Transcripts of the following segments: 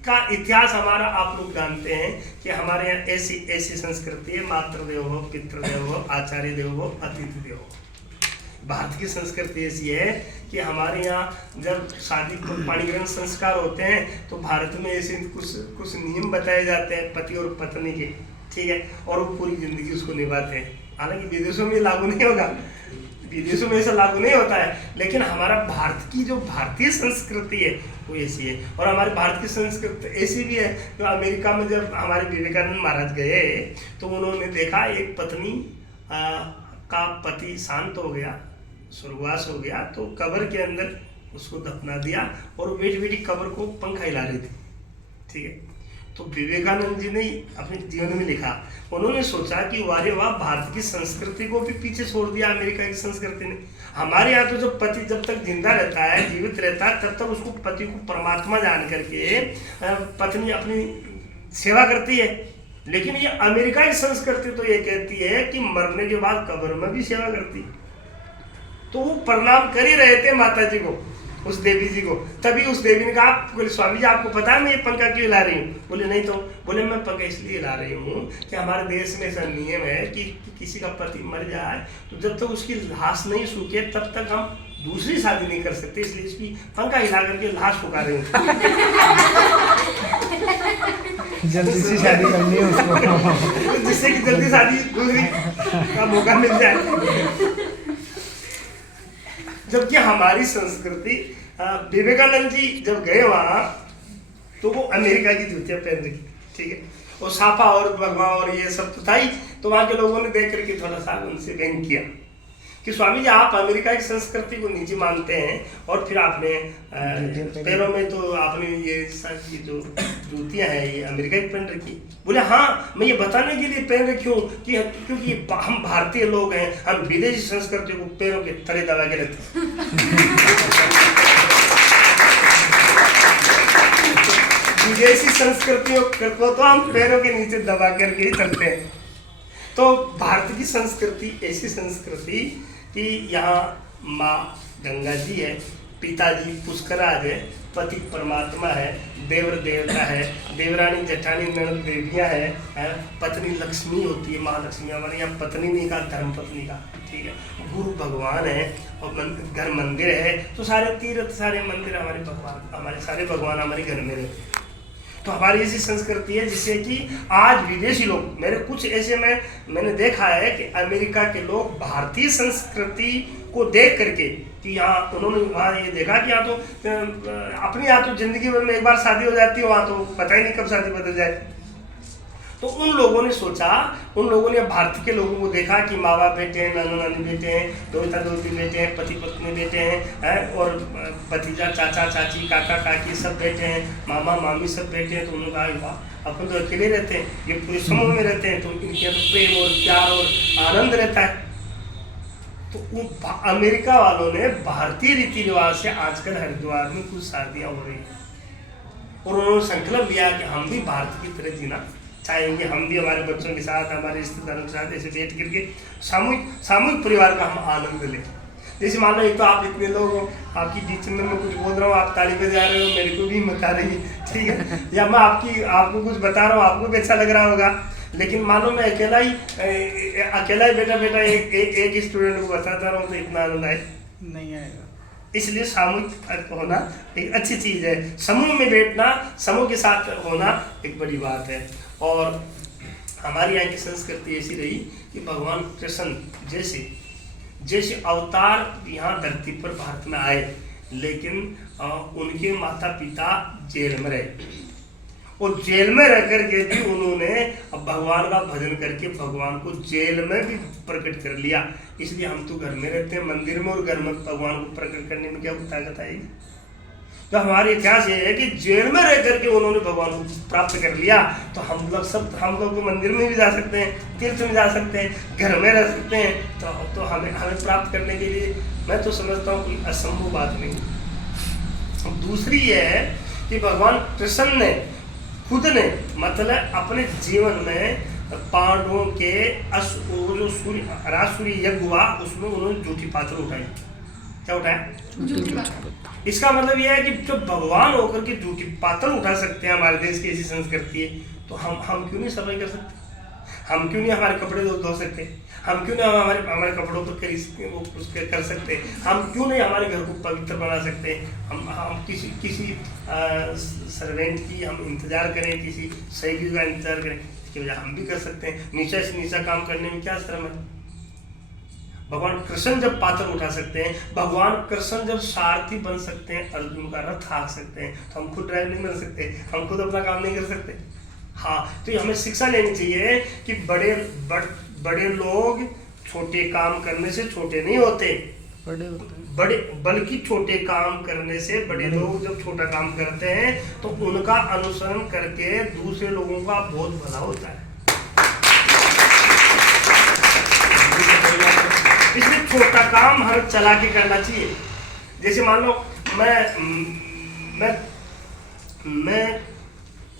का इतिहास हमारा आप लोग जानते हैं कि हमारे यहाँ ऐसी ऐसी संस्कृति है, मातृदेवो भव, पितृदेवो भव, आचार्य देवो भव, अतिथि देवो भव। भारत की संस्कृति ऐसी है कि हमारे यहाँ जब शादी पाणिग्रहण संस्कार होते हैं तो भारत में ऐसे कुछ नियम बताए जाते हैं पति और पत्नी के, ठीक है, और वो पूरी जिंदगी उसको निभाते हैं। हालांकि विदेशों में लागू नहीं होगा, विदेशों में ऐसा लागू नहीं होता है, लेकिन हमारा भारत की जो भारतीय संस्कृति है वो ऐसी है। और हमारे भारत की संस्कृति ऐसी भी है तो अमेरिका में जब हमारे विवेकानंद महाराज गए तो उन्होंने देखा एक पत्नी का पति शांत हो गया, स्वर्गवास हो गया, तो कब्र के अंदर उसको दफना दिया और बेटी बेटी कब्र को पंखा हिला रही थी, ठीक है। तो विवेकानंद जी ने अपने जीवन में लिखा, उन्होंने सोचा कि वारे वाह, भारत की संस्कृति को भी पीछे छोड़ दिया अमेरिका की संस्कृति ने। हमारे यहाँ तो जो पति जब तक जिंदा रहता है, जीवित रहता है, तब तक उसको पति को परमात्मा जान करके पत्नी अपनी सेवा करती है। लेकिन ये अमेरिका की संस्कृति तो ये कहती है कि मरने के बाद कब्र में भी सेवा करती। तो वो प्रणाम कर ही रहे थे माता जी को, उस देवी जी को। तभी उस देवी ने कहा, बोले स्वामी जी आपको पता है मैं ये पंखा क्यों हिला रही हूँ? बोले नहीं। तो बोले मैं पंखा इसलिए हिला रही हूँ कि हमारे देश में ऐसा नियम है कि किसी का पति मर जाए तो जब तक उसकी लाश नहीं सूखे तब तक हम दूसरी शादी नहीं कर सकते, इसलिए इसकी पंखा हिला करके लाश फुका रही हूँ। जल्दी से शादी करनी है उसको, जिससे कि जल्दी शादी दूसरी का मौका मिल जाए। जबकि हमारी संस्कृति, विवेकानंद जी जब गए वहाँ तो वो अमेरिका की जूतियाँ पहन रखी, ठीक है, और साफा और भगवा और ये सब तो था ही। तो वहाँ के लोगों ने देख करके थोड़ा सा उनसे व्यंग किया कि स्वामी जी आप अमेरिका की संस्कृति को निजी मानते हैं और फिर आपने पैरों में तो आपने ये जो जूतियाँ हैं ये अमेरिका की पहन रखी। बोले हाँ, मैं ये बताने के लिए पहन रखी हूँ कि क्योंकि हम भारतीय लोग हैं, हम विदेशी संस्कृति को पैरों के तले दबा के रखते विदेशी संस्कृतियों को तो हम पैरों के नीचे दबा करके ही चलते हैं। तो भारत की संस्कृति ऐसी संस्कृति कि यहाँ माँ गंगा जी है, पिताजी पुष्कराज है, पति परमात्मा है, देवर देवता है, देवरानी जठानी ननद देवियाँ है, पत्नी लक्ष्मी होती है, महालक्ष्मी। हमारे यहाँ पत्नी नहीं का, धर्म पत्नी का, ठीक है, गुरु भगवान है और घर मंदिर है। तो सारे तीर्थ, सारे मंदिर हमारे भगवान, हमारे सारे भगवान हमारे घर में रहते हैं। तो हमारी ऐसी संस्कृति है जिससे कि आज विदेशी लोग, मेरे कुछ ऐसे में मैंने देखा है कि अमेरिका के लोग भारतीय संस्कृति को देख करके कि यहाँ उन्होंने वहाँ ये देखा कि यहाँ तो अपनी यहाँ तो जिंदगी भर में एक बार शादी हो जाती है, वहाँ तो पता ही नहीं कब शादी बदल जाए। तो उन लोगों ने सोचा, उन लोगों ने भारत के लोगों को देखा कि माँ बाप बेटे हैं, नाना नानी बेटे हैं, दोता दोती बेटे हैं, पति पत्नी बेटे हैं, और भतीजा चाचा चाची काका काकी सब बेटे हैं, मामा मामी सब बेटे हैं। तो उन्होंने कहा वाह, अपन तो अकेले रहते हैं, ये पूरे समूह में रहते हैं, तो इनके तो प्रेम और प्यार और आनंद रहता है। तो अमेरिका वालों ने भारतीय रीति रिवाज से आजकल हरिद्वार में कुछ शादियाँ हो रही हैं और उन्होंने संकल्प लिया कि हम भी भारत की तरह जीना चाहेंगे, हम भी हमारे बच्चों के साथ, हमारे रिश्तेदारों के साथ ऐसे बैठ करके सामूहिक परिवार का हम आनंद लें। जैसे मान लो एक तो आप इतने लोग हो, आपकी बीच में मैं कुछ बोल रहा हूँ, आप ताली बजा रहे हो, मेरे को भी हिम्मत आ रही है, ठीक है, या मैं आपको कुछ बता रहा हूँ, आपको भी अच्छा लग रहा होगा। लेकिन मानो मैं अकेला ही बेटा एक स्टूडेंट को बताता रहा हूँ तो इतना आनंद आए नहीं आएगा। इसलिए सामूहिक होना एक अच्छी चीज़ है, समूह में बैठना, समूह के साथ होना एक बड़ी बात है। और हमारी यहाँ की संस्कृति ऐसी रही कि भगवान कृष्ण जैसे अवतार यहाँ धरती पर भारत में आए, लेकिन उनके माता पिता जेल में रहे और जेल में रह करके भी उन्होंने भगवान का भजन करके भगवान को जेल में भी प्रकट कर लिया। इसलिए हम तो घर में रहते हैं मंदिर में, और घर में भगवान को प्रकट करने में क्या ताकत आएगी? तो हमारे इतिहास ये है कि जेल में रह करके उन्होंने भगवान को प्राप्त कर लिया। तो हम लोग तो मंदिर में भी जा सकते हैं, तीर्थ में जा सकते हैं, घर में रह सकते हैं। तो हमें प्राप्त करने के लिए मैं तो समझता हूँ कोई असंभव बात नहीं। दूसरी ये है कि भगवान कृष्ण ने खुद ने मतलब अपने जीवन में पांडवों के जो सूर्य यज्ञ हुआ उसमें उन्होंने झूठी पात्र उठाई। क्या उठाया? इसका मतलब यह है कि जो भगवान होकर के जूठी पातल उठा सकते हैं, हमारे देश की ऐसी संस्कृति है, तो हम क्यों नहीं सफाई कर सकते? हम क्यों नहीं हमारे कपड़े धो सकते? हम क्यों नहीं हमारे कपड़ों पर कर सकते? हम क्यों नहीं हमारे घर को पवित्र बना सकते? हम किसी सर्वेंट की हम इंतजार करें, किसी सहयोगी का इंतजार करें? इसकी वजह हम भी कर सकते हैं। नीचा से नीचा काम करने में क्या शर्म है? भगवान कृष्ण जब पात्र उठा सकते हैं, भगवान कृष्ण जब सारथी बन सकते हैं, अर्जुन का रथ हाँक सकते हैं, तो हम खुद ड्राइव नहीं बन सकते? हम खुद अपना काम नहीं कर सकते? हाँ, तो हमें शिक्षा लेनी चाहिए कि बड़े लोग छोटे काम करने से छोटे नहीं होते, बड़े बल्कि छोटे काम करने से बड़े लोग जब छोटा काम करते हैं तो उनका अनुसरण करके दूसरे लोगों का बहुत भला होता है। इसलिए छोटा काम हमें चला के करना चाहिए। जैसे मान लो मैं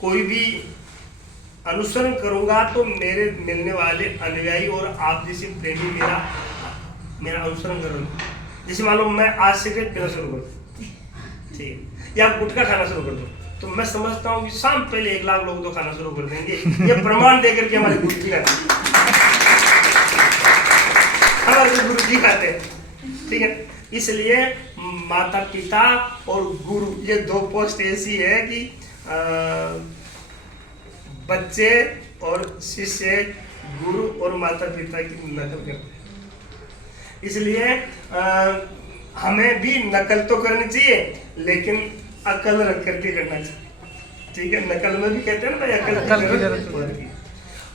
कोई भी अनुसरण करूंगा तो मेरे मिलने वाले अनुयायी और आप जैसे प्रेमी मेरा अनुसरण करोगे। जैसे मान लो मैं आज सिगरेट पीना शुरू कर दूं, ठीक है, या गुटखा खाना शुरू कर दूं, तो मैं समझता हूँ कि शाम पहले 1 लाख लोग तो खाना शुरू कर देंगे, ये प्रमाण देकर के हमारे गुरु जी हमारे गुरु जी खाते हैं, ठीक है। इसलिए माता पिता और गुरु ये 2 पोस्ट ऐसी है कि बच्चे और शिष्य गुरु और माता पिता की नकल करते हैं। इसलिए हमें भी नकल तो करनी चाहिए, लेकिन अकल रख करके करना चाहिए, ठीक है। नकल में भी कहते हैं ना अकल की जरूरत होती है।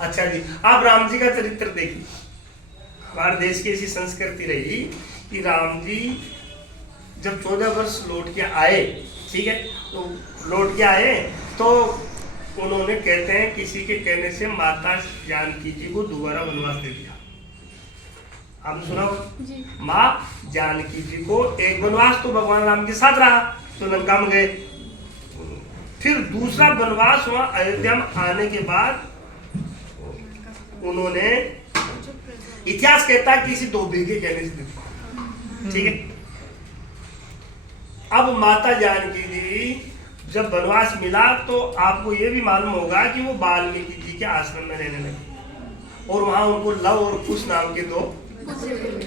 अच्छा जी, आप राम जी का चरित्र देखिए। हमारे देश की ऐसी संस्कृति रही कि राम जी जब 14 वर्ष लौट के आए, ठीक है, तो लौट के आए तो उन्होंने कहते हैं किसी के कहने से माता जानकी जी को दोबारा वनवास दे दिया। आपने सुना होगा, माँ जानकी जी को एक वनवास तो भगवान राम के साथ रहा तो लंका में गए, फिर दूसरा वनवास हुआ अयोध्या में आने के बाद उन्होंने, इतिहास कहता है किसी धोबी के कहने से दिया, ठीक है। अब माता जानकी जी जब वनवास मिला तो आपको ये भी मालूम होगा कि वो वाल्मीकि जी के आश्रम में रहने लगे और वहां उनको लव और कुश नाम के 2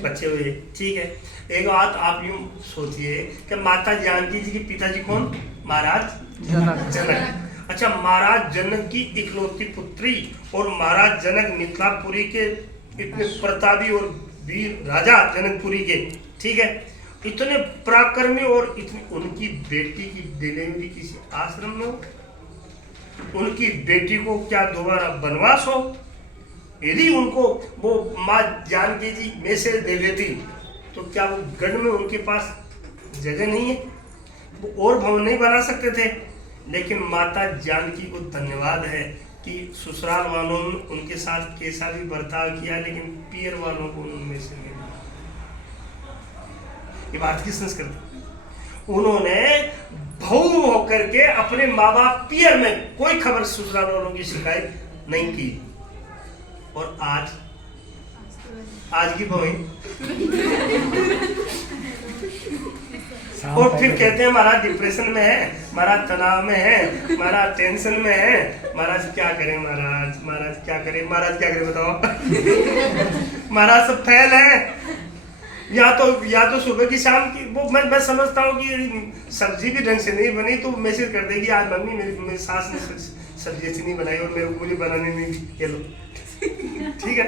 बच्चे हुए, ठीक है। एक बात आप यूं सोचिए कि माता जानकी जी के पिताजी कौन? महाराज जनक। अच्छा, महाराज जनक की इकलौती पुत्री और महाराज जनक मिथिलापुरी के इतने प्रतापी और वीर राजा जनकपुरी के, ठीक है, इतने पराक्रमी और इतनी, उनकी बेटी की डिलीवरी किसी आश्रम में हो, उनकी बेटी को क्या दोबारा वनवास हो? यदि उनको वो माँ जानकी जी मैसेज दे देती तो क्या वो गढ़ में उनके पास जगह नहीं है, वो और भवन नहीं बना सकते थे? लेकिन माता जानकी को धन्यवाद है कि ससुराल वालों ने उनके साथ कैसा भी बर्ताव किया, लेकिन पियर वालों को उनमें से नहीं। ये भारत की संस्कृति, उन्होंने भावुक होकर के अपने माँ बाप पियर में कोई खबर ससुराल वालों की शिकायत नहीं की। और आज की भाई और फिर कहते हैं महाराज डिप्रेशन में है, महाराज तनाव में है, महाराज टेंशन में है, महाराज क्या करें, महाराज क्या करें बताओ। महाराज सब फैल है, या तो सुबह की शाम की वो मैं समझता हूँ कि सब्जी भी ढंग से नहीं बनी तो मैसेज कर देगी आज मम्मी मेरी सास ने सब्जी अच्छी नहीं बनाई और मेरे को मुझे बनाने नहीं दी, ये लो, ठीक है।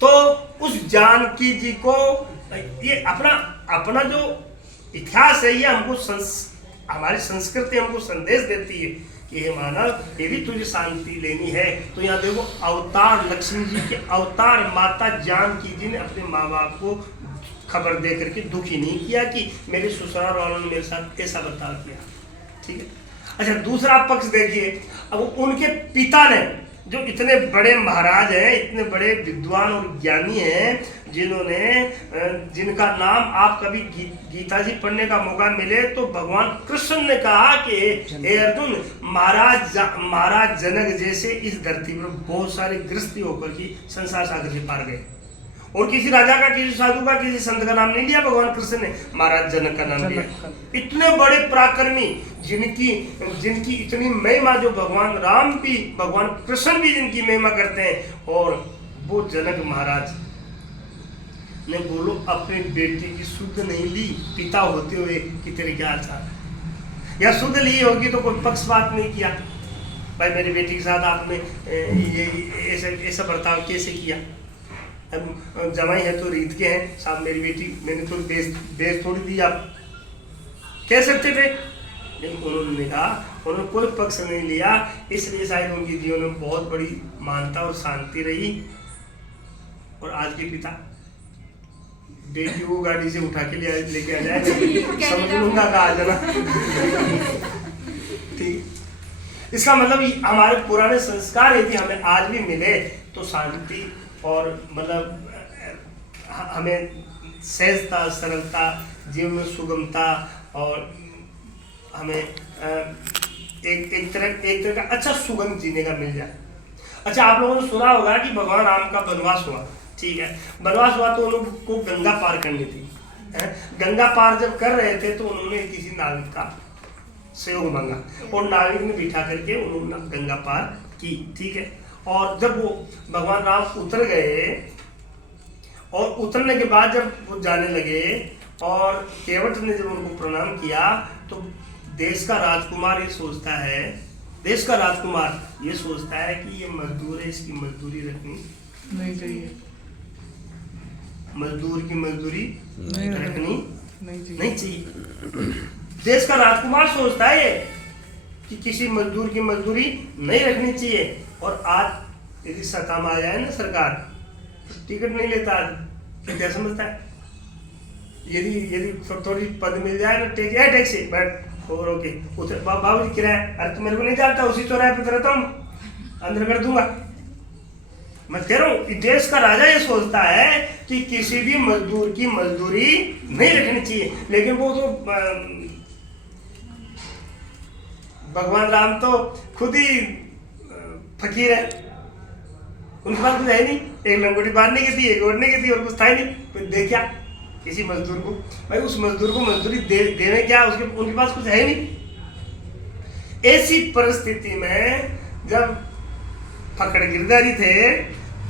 तो उस जानकी जी को ये अपना जो इतिहास है ये हमको हमारी संस्कृति हमको संदेश देती है कि हे मानव, यदि तुझे शांति लेनी है तो यहाँ देखो अवतार लक्ष्मी जी के अवतार माता जानकी जी ने अपने माँ बाप को खबर दे करके दुखी नहीं किया कि मेरे ससुराल वालों ने मेरे साथ ऐसा बर्ताव किया, ठीक है। अच्छा, दूसरा पक्ष देखिए, अब उनके पिता ने जो इतने बड़े महाराज हैं, इतने बड़े विद्वान और ज्ञानी हैं, जिनका नाम आप कभी गीता जी पढ़ने का मौका मिले तो भगवान कृष्ण ने कहा कि हे अर्जुन, महाराज जनक जैसे इस धरती पर बहुत सारे गृहस्थी होकर की संसार सागर से पार गए और किसी राजा का, किसी साधु का, किसी संत का नाम नहीं लिया भगवान कृष्ण ने, महाराज जनक का नाम लिया। इतने बड़े पराक्रमी, जिनकी इतनी महिमा, जो भगवान राम भी, भगवान कृष्ण भी जिनकी महिमा करते हैं, और वो जनक महाराज ने बोलो अपनी बेटी की सुध नहीं ली पिता होते हुए कि तेरे क्या चाह, या सुध ली होगी तो कोई पक्षपात नहीं किया, भाई मेरी बेटी के साथ आपने ये ऐसा बर्ताव कैसे किया, अब जमाई है तो रीत के हैं साहब, मेरी बेटी मैंने तो बेच थोड़ी दी, आप कह सकते थे, लेकिन उन्होंने कहा, उन्होंने कोई पक्ष नहीं लिया, इसलिए शायद उनके जीवन में बहुत बड़ी मानता और शांति रही। और आज के पिता बेटी को गाड़ी से उठा के लेके आ जाए, समझ लूंगा कहा आ जाना। ठीक, इसका मतलब हमारे पुराने संस्कार यदि हमें आज भी मिले तो शांति और मतलब हमें सहजता, सरलता, जीवन में सुगमता, और हमें एक तरह का अच्छा सुगम जीने का मिल जाए। अच्छा, आप लोगों ने सुना होगा कि भगवान राम का वनवास हुआ, ठीक है, वनवास हुआ तो उनको गंगा पार करनी थी। गंगा पार जब कर रहे थे तो उन्होंने किसी नाविक का सहयोग मांगा, और नाविक ने बिठा करके उन्होंने गंगा पार की, ठीक है। और जब वो भगवान राम उतर गए, और उतरने के बाद जब वो जाने लगे, और केवट ने जब उनको प्रणाम किया, तो देश का राजकुमार ये सोचता है, देश का राजकुमार ये सोचता है कि ये मजदूर है, इसकी मजदूरी रखनी नहीं चाहिए, मजदूर की मजदूरी रखनी नहीं चाहिए। देश का राजकुमार सोचता है ये कि किसी मजदूर की मजदूरी नहीं रखनी चाहिए। और आज यदि सत्ता में आ जाए ना सरकार, तो टिकट नहीं लेता, तो क्या समझता है, यदि थोड़ी पद मिल जाए ना, टैक्सी बैठ और ओके उतर, बाबू जी किराया, अरे तू मेरे को नहीं जानता, उसी चौराहे पे रहता हूँ, अंदर कर दूंगा। मैं कह रहा हूँ देश का राजा ये सोचता है कि किसी भी मजदूर की मजदूरी नहीं रखनी चाहिए, लेकिन वो तो भगवान राम तो खुद ही फकीर है, उनके पास कुछ है नहीं, एक लंगोटी बांधने की थी, एक ओढ़ने की थी, और कुछ था ही नहीं। तो दे क्या किसी मजदूर को, भाई उस मजदूर को मजदूरी देने क्या, उनके पास कुछ है ही नहीं। ऐसी परिस्थिति में जब फकड़ गिरधारी थे,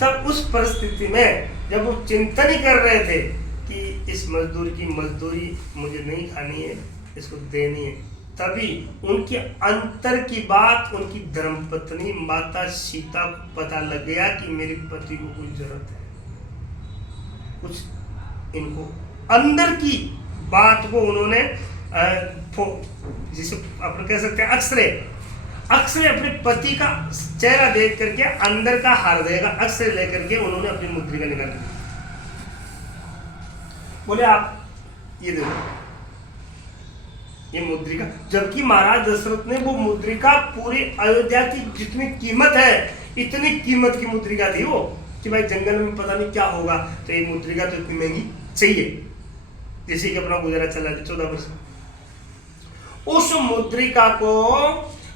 तब उस परिस्थिति में जब वो चिंतन ही कर रहे थे कि इस मजदूर की मजदूरी मुझे नहीं खानी है, इसको देनी है, तभी उनके अंतर की बात उनकी धर्मपत्नी माता सीता को पता लग गया कि मेरे पति को कुछ जरूरत है, कुछ इनको अंदर की बात को उन्होंने जिसे अपन कह सकते हैं अक्सरे अपने पति का चेहरा देख करके अंदर का हृदय का अक्सरे लेकर के उन्होंने अपनी मुद्रिका निकाली, बोले आप ये देखो ये मुद्रिका। जबकि महाराज दशरथ ने वो मुद्रिका पूरी अयोध्या की जितनी कीमत है, इतनी कीमत की मुद्रिका थी वो, कि भाई जंगल में पता नहीं क्या होगा, तो ये मुद्रिका तो इतनी महंगी चाहिए, जैसे कि अपना गुजारा चला 14 वर्ष। उस मुद्रिका को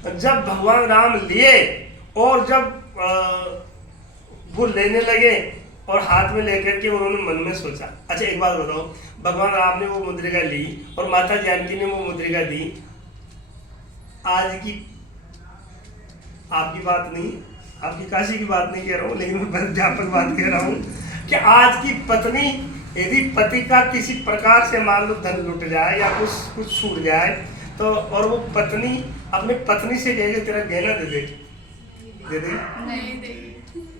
जब भगवान राम लिए, और जब वो लेने लगे और हाथ में लेकर के उन्होंने मन में सोचा, अच्छा एक बात बताओ, भगवान राम ने वो मुद्रिका ली और माता जानकी ने वो मुद्रिका दी, आज की आपकी बात नहीं, आपकी काशी की बात नहीं कह रहा हूँ, लेकिन मैं व्यापक बात कह रहा हूँ कि आज की पत्नी यदि पति का किसी प्रकार से मान लो धन लुट जाए या कुछ छूट जाए, तो और वो पत्नी अपने पत्नी से कहेगी तेरा गहना दे दे नहीं देगी।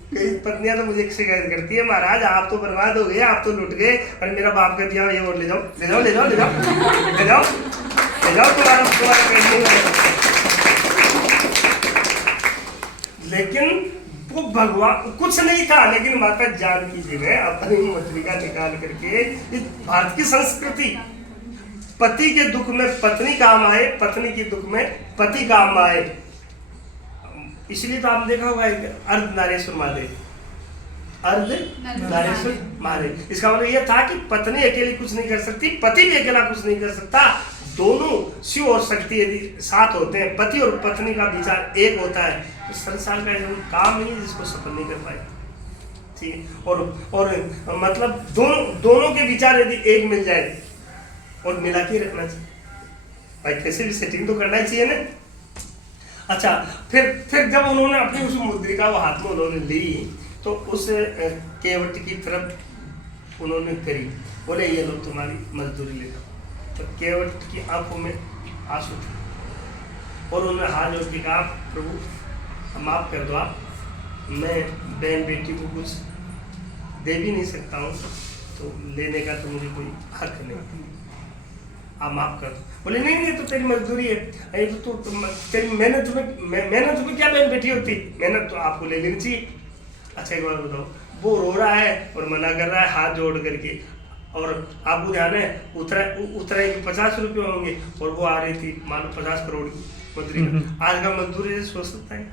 कई पत्नियां तो मुझे शिकायत करती है, महाराज आप तो बर्बाद हो गए, आप तो लुट गए, और मेरा बाप का दिया ये और ले जाओ ले जाओ ले जाओ ले जाओ ले जाओ ले जाओ तुम्हारा। लेकिन वो भगवान कुछ नहीं था, लेकिन माता जानकी जी ने अपनी मुद्रिका निकाल करके इस भारत की संस्कृति, पति के दुख में पत्नी काम आए, पत्नी के दुख में पति काम आए, इसलिए तो आपने देखा होगा अर्धनारीश्वर महादेव, अर्धनारीश्वर महादेव। इसका मतलब यह था कि पत्नी अकेली कुछ नहीं कर सकती, पति भी अकेला कुछ नहीं कर सकता, दोनों शिव और शक्ति यदि साथ होते हैं, पति और पत्नी का विचार एक होता है, तो संसार का ऐसा काम नहीं है जिसको सफल नहीं कर पाए। ठीक है। और मतलब दोनों के विचार यदि एक मिल जाए और मिला के रखना चाहिए भाई, कैसे भी सेटिंग तो करना ही चाहिए ना। अच्छा, फिर जब उन्होंने अपनी उस मुद्रिका वो हाथ में उन्होंने ली तो उस केवट की तरफ उन्होंने करी, बोले ये लो तुम्हारी मजदूरी ले लो। तो केवट की आंखों में आंसू थे और उन्होंने हाथ जोड़ के कहा प्रभु माफ कर दो आप, मैं बहन बेटी को कुछ दे भी नहीं सकता हूँ, तो लेने का तो मुझे कोई हक नहीं, आप माफ कर दो। बोले नहीं तो तेरी मजदूरी है, अरे तो तेरी मेहनत तुम्हें क्या बहन बेटी होती, मेहनत तो आपको ले लेनी चाहिए। अच्छा एक बार बताओ, वो रो रहा है और मना कर रहा है हाथ जोड़ करके, और आपको ध्यान है उतराई के 50 रुपये होंगे और वो आ रही थी मानो 50 करोड़ की मजदूरी। आज का मजदूर ये सोच सकता है?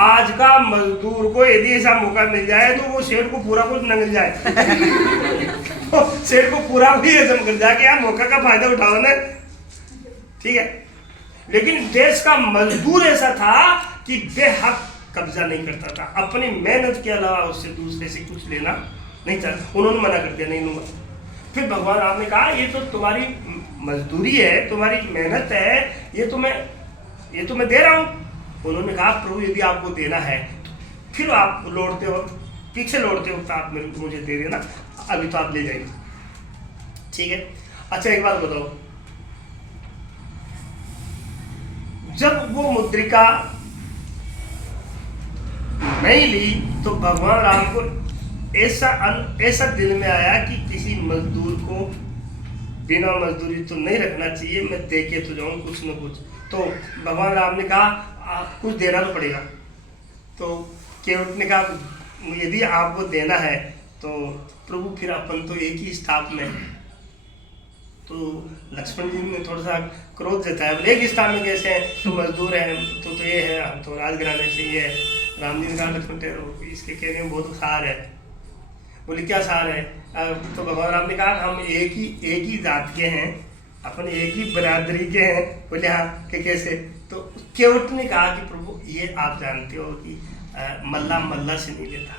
आज का मजदूर को यदि ऐसा मौका मिल जाए तो वो शेर को पूरा कुछ नगल जाए तो शेर को पूरा भी हजम कर जाए कि यार मौका का फायदा उठाओ ना, ठीक है। लेकिन देश का मजदूर ऐसा था कि बेहक कब्जा नहीं करता था, अपनी मेहनत के अलावा उससे दूसरे से कुछ लेना नहीं चाहता। उन्होंने मना कर दिया, नहीं लूंगा। फिर भगवान राम ने कहा ये तो तुम्हारी मजदूरी है, तुम्हारी मेहनत है, ये तो मैं दे रहा हूँ। उन्होंने कहा प्रभु यदि आपको देना है तो फिर आप पीछे लौटते वक्त आप मुझे दे देना, अभी तो आप ले जाएंगे, ठीक है। अच्छा एक बात बताओ, जब वो मुद्रिका नहीं ली तो भगवान राम को ऐसा दिल में आया कि किसी मजदूर को बिना मजदूरी तो नहीं रखना चाहिए, मैं दे के तो जाऊँ कुछ न कुछ। तो भगवान राम ने कहा कुछ देना तो पड़ेगा। तो केवट ने कहा यदि आपको देना है तो प्रभु फिर अपन तो एक ही स्टाफ में। तो लक्ष्मण जी ने थोड़ा सा क्रोध जताया, बोले एक स्टाफ में कैसे हैं, तो मजदूर हैं, तो ये है, हम तो राजघराने से ये है। राम जी ने कहा लक्ष्मण ठहरो, इसके कहने में बहुत सार है। बोले क्या सार है? तो भगवान राम ने कहा हम एक ही जात के हैं, अपन एक ही बरादरी के हैं। बोले हाँ कि कैसे? तो केवट ने कहा कि प्रभु ये आप जानते हो कि मल्ला से नहीं लेता,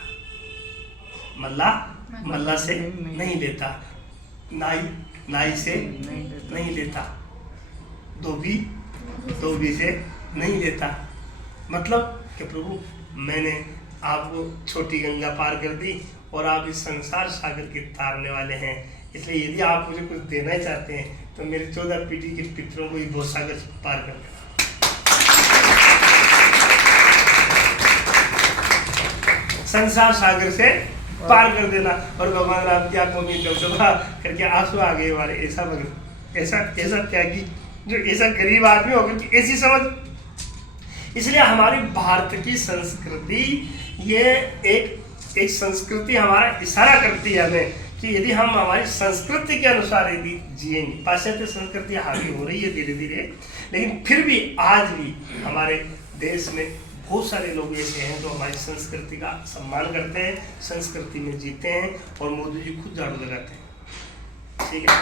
मल्ला से नहीं लेता, नाई से नहीं लेता, धोबी से नहीं लेता। मतलब कि प्रभु मैंने आपको छोटी गंगा पार कर दी और आप इस संसार सागर के तारने वाले हैं, इसलिए यदि आप मुझे कुछ देना ही चाहते हैं तो मेरे 14 पीढ़ी के पितरों को ये भव सागर पार कर देना। संसार सागर से पार कर देना। और भगवान राम की आंखों में दबदबा करके आंसू आ गए हमारे। ऐसा क्या कि जो ऐसा गरीब आदमी होकर कि ऐसी समझ। इसलिए हमारी भारत की संस्कृति ये एक संस्कृति हमारा इशारा करती है हमें कि यदि हम हमारी संस्कृति के अनुसार यदि जिएंगे। पाश्चात्य संस्कृति हावी हो रही है धीरे धीरे, लेकिन फिर भी आज भी हमारे देश में बहुत सारे लोग ऐसे हैं जो हमारी संस्कृति का सम्मान करते हैं, संस्कृति में जीते हैं, और मोदी जी खुद झाड़ू लगाते हैं, ठीक है।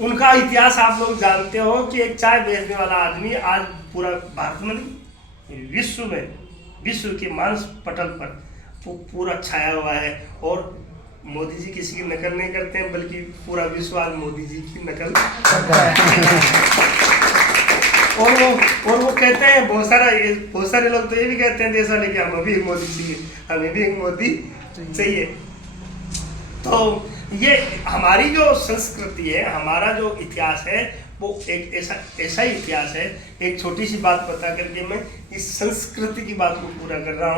उनका इतिहास आप लोग जानते हो कि एक चाय बेचने वाला आदमी आज पूरा भारत में नहीं, विश्व के मानस पटल पर वो पूरा छाया हुआ है। और मोदी जी किसी की नकल नहीं करते हैं, बल्कि पूरा विश्व आज मोदी जी की नकल करता है। और वो कहते हैं, बहुत सारे लोग तो ये भी कहते हैं देश वाले कि हमें भी एक मोदी चाहिए, हमें भी एक मोदी चाहिए। तो ये हमारी जो संस्कृति है, हमारा जो इतिहास है, वो एक ऐसा ही इतिहास है। एक छोटी सी बात बता करके मैं इस संस्कृति की बात को पूरा कर रहा हूँ।